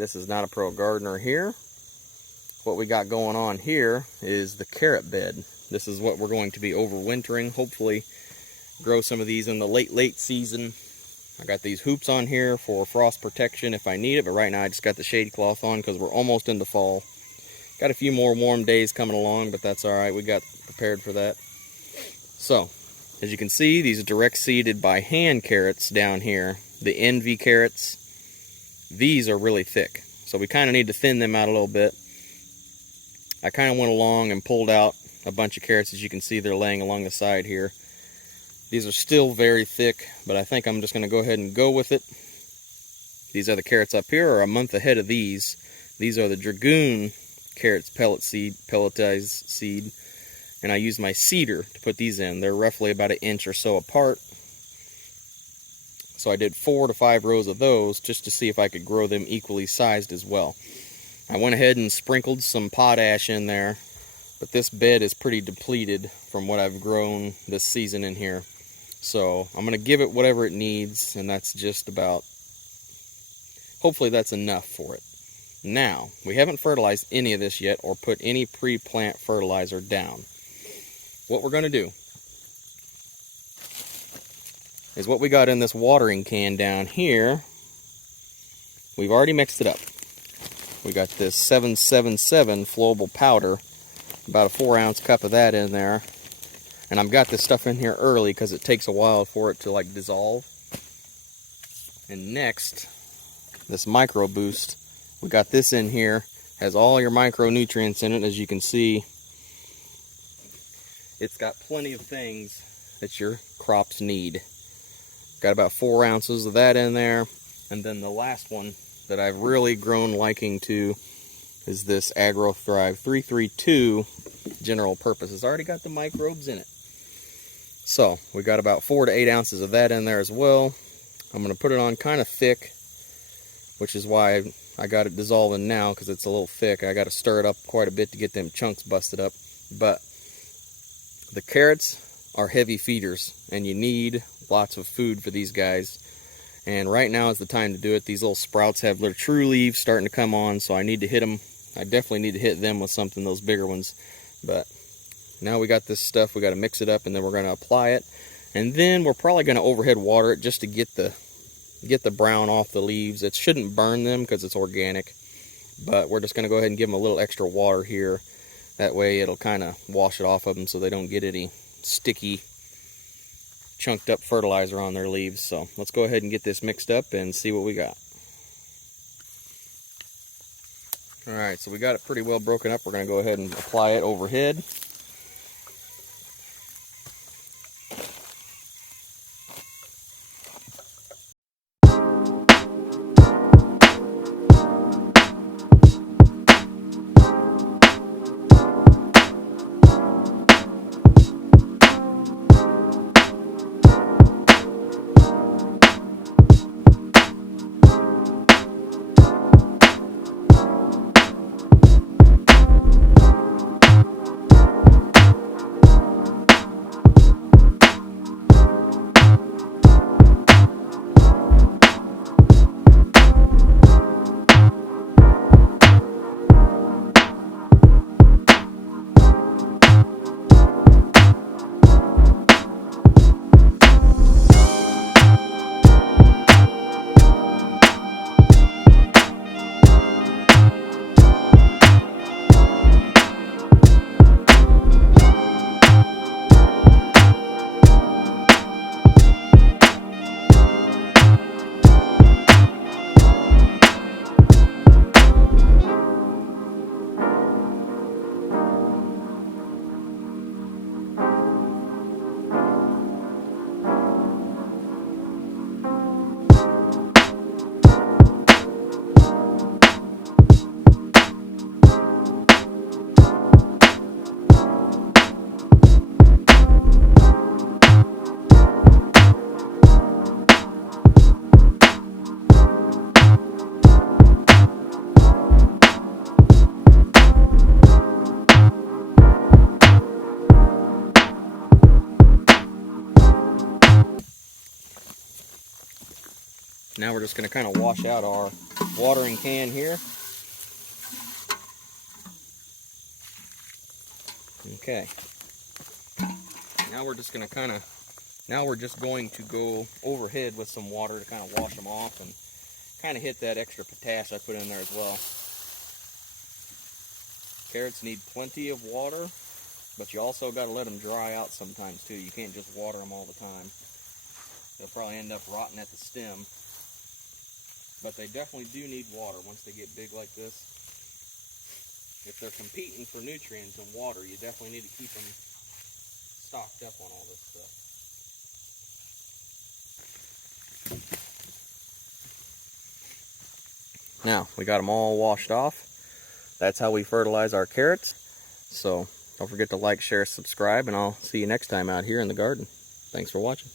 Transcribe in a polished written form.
This is not a pro gardener here. What we got going on here is the carrot bed. This is what we're going to be overwintering. Hopefully grow some of these in the late season. I got these hoops on here for frost protection if I need it, but right now I just got the shade cloth on because we're almost into fall. Got a few more warm days coming along, but that's all right. We got prepared for that. So, as you can see, these are direct seeded by hand carrots down here. The envy carrots, these are really thick. So we kind of need to thin them out a little bit. I kind of went along and pulled out a bunch of carrots. As you can see, they're laying along the side here. These are still very thick, but I think I'm just going to go ahead and go with it. These other carrots up here are a month ahead of these. These are the Dragoon carrots pelletized seed. And I use my seeder to put these in. They're roughly about 1 inch or so apart. So I did 4 to 5 rows of those just to see if I could grow them equally sized as well. I went ahead and sprinkled some potash in there, but this bed is pretty depleted from what I've grown this season in here. So I'm going to give it whatever it needs, and that's just about, hopefully that's enough for it. Now, we haven't fertilized any of this yet or put any pre-plant fertilizer down. What we're going to do is what we got in this watering can down here. We've already mixed it up. We got this 777 flowable powder, about a 4-ounce cup of that in there. And I've got this stuff in here early because it takes a while for it to like dissolve. And next, this micro boost. We got this in here, has all your micronutrients in it. As you can see, it's got plenty of things that your crops need. Got about 4 ounces of that in there. And then the last one that I've really grown liking to is this AgroThrive 332 general purpose. It's already got the microbes in it. So we got about 4 to 8 ounces of that in there as well. I'm going to put it on kind of thick, which is why I got it dissolving now, because it's a little thick. I got to stir it up quite a bit to get them chunks busted up. But the carrots are heavy feeders, and you need lots of food for these guys. And right now is the time to do it. These little sprouts have their true leaves starting to come on, so I need to hit them. I definitely need to hit them with something, those bigger ones. But now we got this stuff, we got to mix it up, and then we're going to apply it. And then we're probably going to overhead water it just to get the brown off the leaves. It shouldn't burn them because it's organic, but we're just going to go ahead and give them a little extra water here. That way it'll kind of wash it off of them so they don't get any sticky, chunked up fertilizer on their leaves. So let's go ahead and get this mixed up and see what we got. Alright, so we got it pretty well broken up. We're going to go ahead and apply it overhead. Now we're just going to kind of wash out our watering can here. Okay. Now we're just going to go overhead with some water to kind of wash them off and kind of hit that extra potash I put in there as well. Carrots need plenty of water, but you also got to let them dry out sometimes too. You can't just water them all the time. They'll probably end up rotting at the stem. But they definitely do need water once they get big like this. If they're competing for nutrients and water, you definitely need to keep them stocked up on all this stuff. Now, we got them all washed off. That's how we fertilize our carrots. So, don't forget to like, share, subscribe, and I'll see you next time out here in the garden. Thanks for watching.